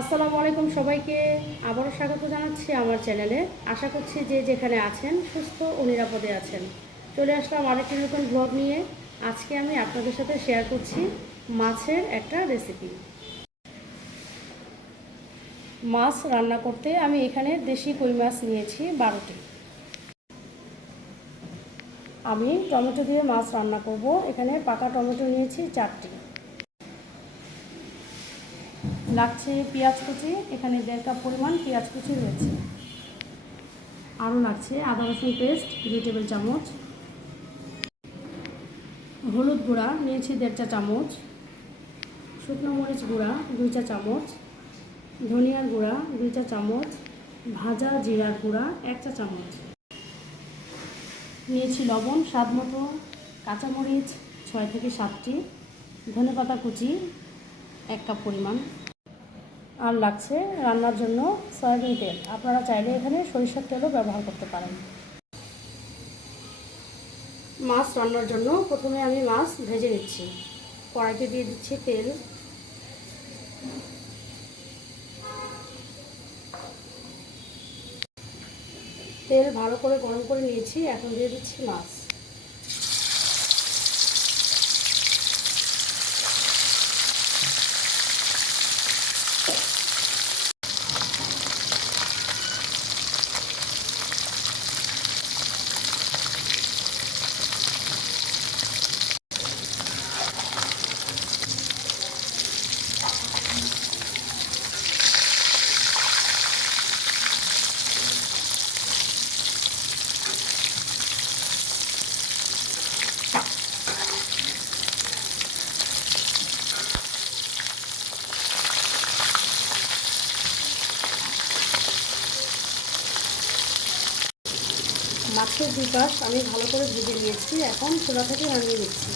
আসসালামু আলাইকুম সবাইকে আবারও স্বাগত জানাচ্ছি আমার চ্যানেলে। আশা করছি যে যেখানে আছেন সুস্থ ও নিরাপদে আছেন। চলে আসলাম আরেকটি নতুন ব্লগ নিয়ে। আজকে আমি আপনাদের সাথে শেয়ার করছি মাছের একটা রেসিপি। মাছ রান্না করতে আমি এখানে দেশি কই মাছ নিয়েছি 12টি। আমি টমেটো দিয়ে মাছ রান্না করব। এখানে পাকা টমেটো নিয়েছি 4টি। লাগছে পেঁয়াজ কুচি, এখানে 1.5 কাপ পরিমাণ পেঁয়াজ কুচি রয়েছে। আরও লাগছে আদা রসুন পেস্ট 2 টেবিল চামচ, হলুদ গুঁড়া নিয়েছি 1.5 চা চামচ, শুকনো মরিচ গুঁড়া 2 চা চামচ, ধনিয়ার গুঁড়া 2 চা চামচ, ভাজা জিরার গুঁড়া 1 চা চামচ, নিয়েছি লবণ স্বাদ মতো, কাঁচামরিচ 6 থেকে 7টি, ধনেপাতা কুচি 1 কাপ পরিমাণ, আর লাগছে রান্নার জন্য সয়াবিন তেল। আপনারা চাইলে এখানে সরিষার তেলও ব্যবহার করতে পারেন। মাছ রান্নার জন্য প্রথমে আমি মাছ ভেজে নিচ্ছি। কড়াইতে দিয়ে দিচ্ছি তেল। তেল ভালো করে গরম করে নিয়েছি, এখন দিয়ে দিচ্ছি মাছ। মাছের দুই পাশ আমি ভালো করে ভেজে নিয়েছি, এখন চুলা থেকে নামিয়ে নিচ্ছি।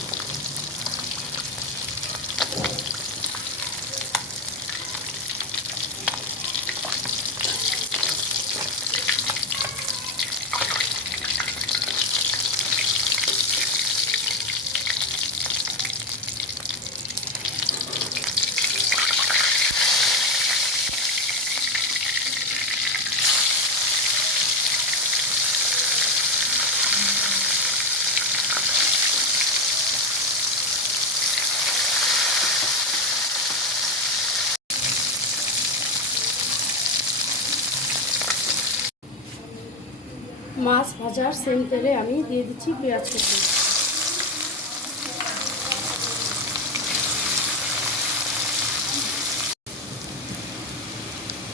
মাছ ভাজার সেম তেলে আমি দিয়ে দিচ্ছি পেঁয়াজ কুচি।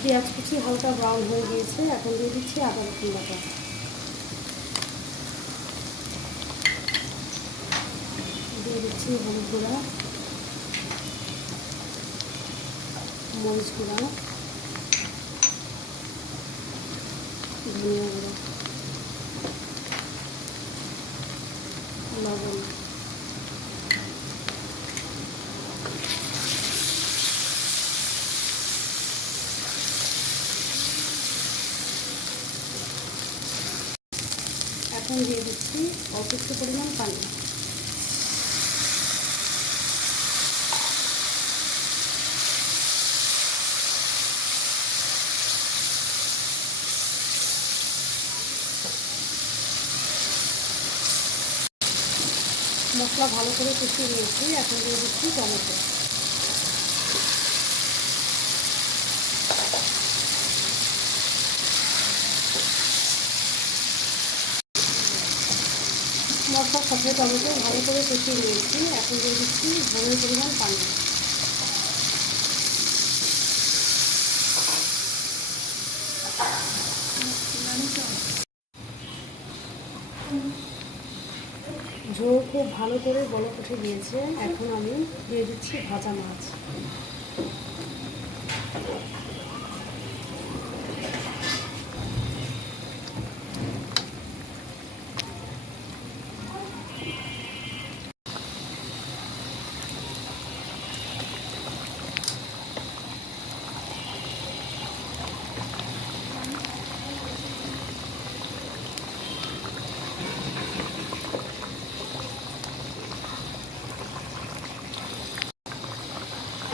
পেঁয়াজ কুচি হালকা ব্রাউন হয়ে গিয়েছে, এখন দিয়ে দিচ্ছি আদা রসুন বাটা। দিয়ে দিচ্ছি হলুদ গুঁড়া, মরিচ গুঁড়া, ধনিয়া গুঁড়া, লবণ। এখন দিয়ে দিচ্ছি অল্প একটু পরিমাণ পানি। মশলা ভালো করে কষিয়ে নিয়েছি, এখন দিয়ে দিচ্ছি টমেটো। মশলার সাথে টমেটো ভালো করে কষিয়ে নিয়েছি, এখন দিয়ে দিচ্ছি ঝোলের পরিমাণ পানি। ঝোল খুব ভালো করে বলক উঠে গিয়েছে, এখন আমি দিয়ে দিচ্ছি ভাজা মাছ।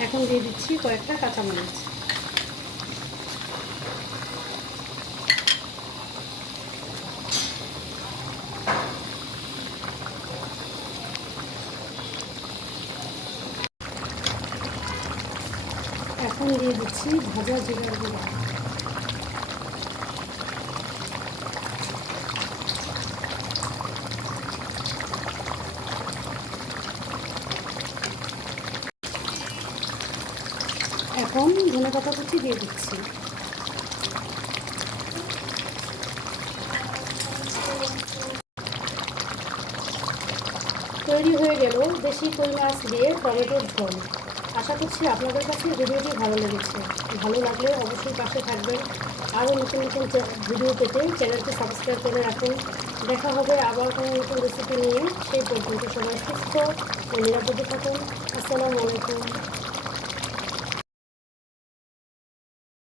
এখন দিয়ে দিচ্ছি কয়েকটা কাঁচামরিচ। এখন দিয়ে দিচ্ছি ভাজা জিরার গুঁড়া। এখন ধনেপাতা কুচি দিয়ে দিচ্ছি। তৈরি হয়ে গেল দেশি কই মাছ দিয়ে টমেটোর ঝোল। আশা করছি আপনাদের কাছে ভিডিওটি ভালো লেগেছে। ভালো লাগলে অবশ্যই পাশে থাকবেন। আরও নতুন নতুন ভিডিও পেতে চ্যানেলটি সাবস্ক্রাইব করে রাখুন। দেখা হবে আবার কোনো নতুন রেসিপি নিয়ে। সেই পর্যন্ত সবাই সুস্থ ও নিরাপদে থাকুন। আসসালামু আলাইকুম।